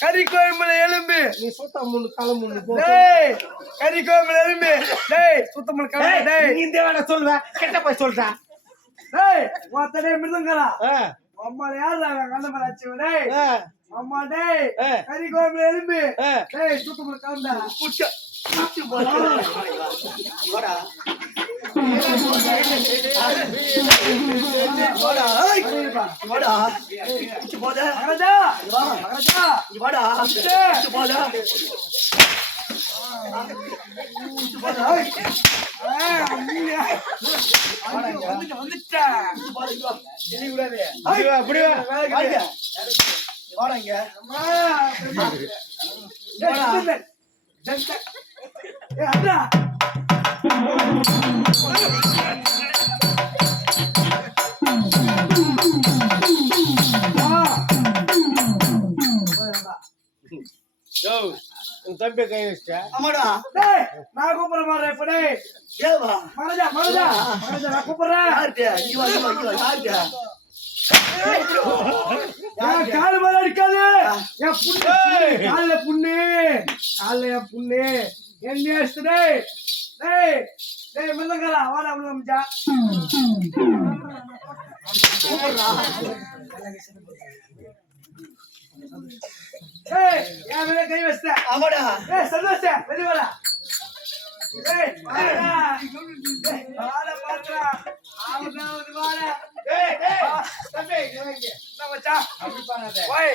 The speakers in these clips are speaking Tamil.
கறி கோயம்புல எலும்பு நீ சுத்தம் முன்னு கிளம்பு கறி கோயம்புல எலும்பு சுத்தம் முன்னு கிளம்பு நீ இந்த வேலை சொல்லுவ கெட்ட போய் சொல்றா ஒருத்தனே மிருதுங்களா அம்மா யாரு கண்ண மேல வச்சு அம்மா டேய் கறி கோயம்புல எலும்பு சுத்தம் முன்னு கிளம்புடா தம்பி கை வச்சா ஆமாடா டேய் நான் கூப்பிடுற மாதிரி இப்ப டேய் ஏவா மரஜா மரஜா மரஜா நான் கூப்பிடுறேன் யார்டா நீ வா யார்டா கால் மேல அடிக்காதே ஏ புண்ணு கால்ல புண்ணு கால்ல புண்ணு என்ன ஏஸ்து டேய் டேய் டேய் மல்லங்கடா வாடா உள்ள மச்சா ஏய் என் மேல கை வச்ச ஆமாடா ஏய் சந்தோஷம் வெளிய வாடா ஏய் வாடா வாடா பாத்ரா ஆவது வாடா ஏய் தம்பி இங்க என்ன மச்சான் அப்படி பண்ணாத ஓய்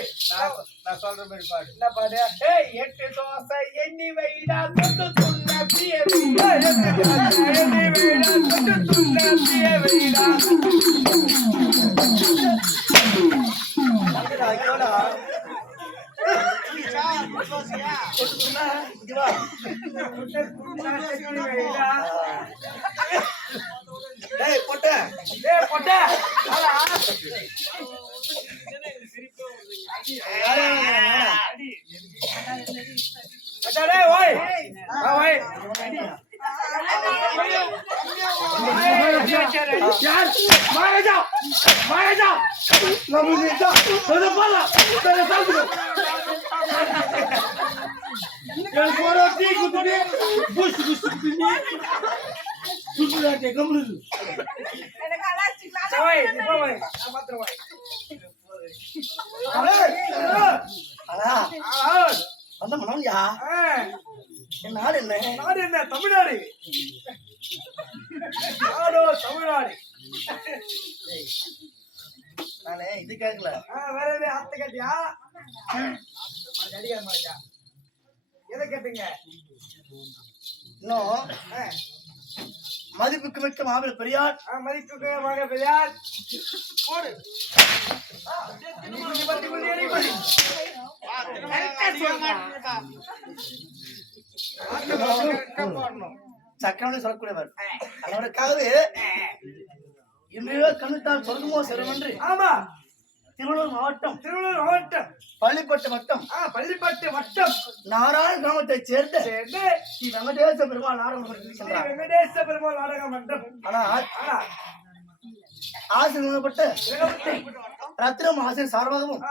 நான் சொல்ற மாதிரி பாடு என்ன பாடு ஏய் எட்டு தோசை எண்ணி வைடா தொட்டு துண்ண பியே வைடா எட்டு தோசை எண்ணி வைடா தொட்டு துண்ண பியே வைடா அங்கடா இங்கடா டேய் பொட்ட டேய் பொட்ட ஆளா அடடே ஓய் ஓய் यार मार जाओ ना मुझे जा तो पाला तेरे साथ यार बोलो ठीक तूने बुश तूने सुन के कमरू ओए ओए मात्र ओए अरे அடா அந்த மனோயா என்ன நாடு என்ன தமிழ்நாடு நாடோ தமிழ்நாடு நானே இது கேட்கல வேற என்ன அத்தை கேட்டியா அடிக்க மாட்டியா எதை கேட்டீங்க இன்னும் மதிப்புக்கு மிக்க மாபெரும் பெரியார் மதிப்புக்கு மக பெரியார் போடு பத்தி கொண்டு ஏறி கொடு சக்கரவணி சொல்லக்கூடியவர் அவருக்காகவே இன்றைய கண்ணுத்தான் சொர்க்கமோ சிறவன்று ஆமா திருவள்ளூர் மாவட்டம் பள்ளிப்பட்டு வட்டம் நாராயண கிராமத்தைச் சேர்ந்த ஸ்ரீ வெங்கடேச பெருமாள் நாடக மன்றம் ஆனால் ஆசிரியப்பட்ட ரத்னம் ஆசிரியர் சார்பாகவும்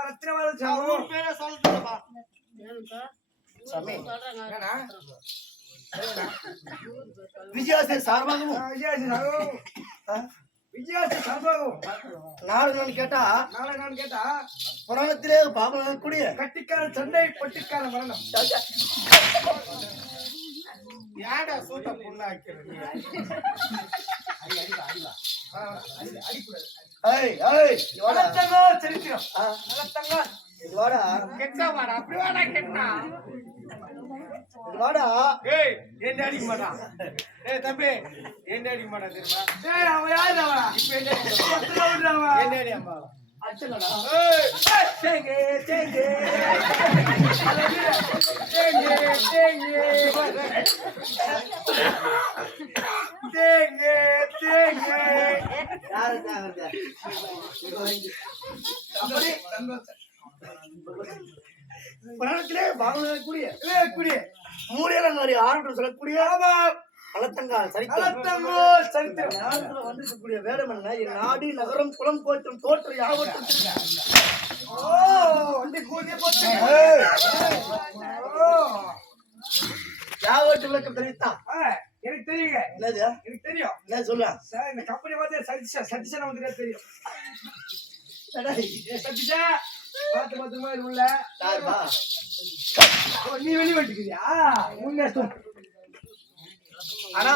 விஜயாசிரியர் சார்பாகவும் நாடகம் கேட்டா புராணத்திலே பாபக்கூடிய கட்டிக்கார சண்டை பொட்டிக்கார மரணம் யாடா சூட்ட புண்ணாக்கிறது என்ன அடிக்க மாட்டான் தம்பி என்ன அடிக்க மாட்டான் தெரியுமா அவன் யாரு இப்ப என்ன அடி அம்மா புராணத்திலே பாகக்கூடிய மூலியலங்காரி ஆரம்பம் சொல்லக்கூடிய சரித்திரம் வந்திருக்கக்கூடிய வேடமல்ல என் நாடி நகரம் குளம் கோற்றம் தோற்றம் யாவற்றும் யாவற்று விளக்கம் தெரிவித்தான் எனக்கு தெரியுங்க என்னது எனக்கு தெரியும் என்ன சொல்ல இந்த கம்பெனி வந்து சதீஷன் வந்து தெரியும் சதீஷா பார்த்து பத்திரமா உள்ள நீ வெளி வெட்டிக்கிறியா முன்னே ஆனா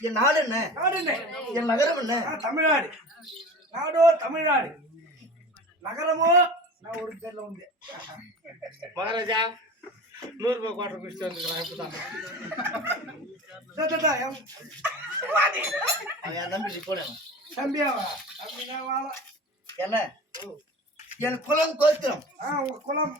என் நாடு என்ன என் நகரம் என்ன தமிழ்நாடு நாடோ தமிழ்நாடு நகரமோ நான் ஒரு பேர்ல வந்து மகாராஜா 100 ரூபாய் குவாட்டர் குடிச்சிட்டு வந்துக்கிறேன் நம்பி போட தம்பியாவா என்ன என் குலம் கோத்திரம் உங்க குலம்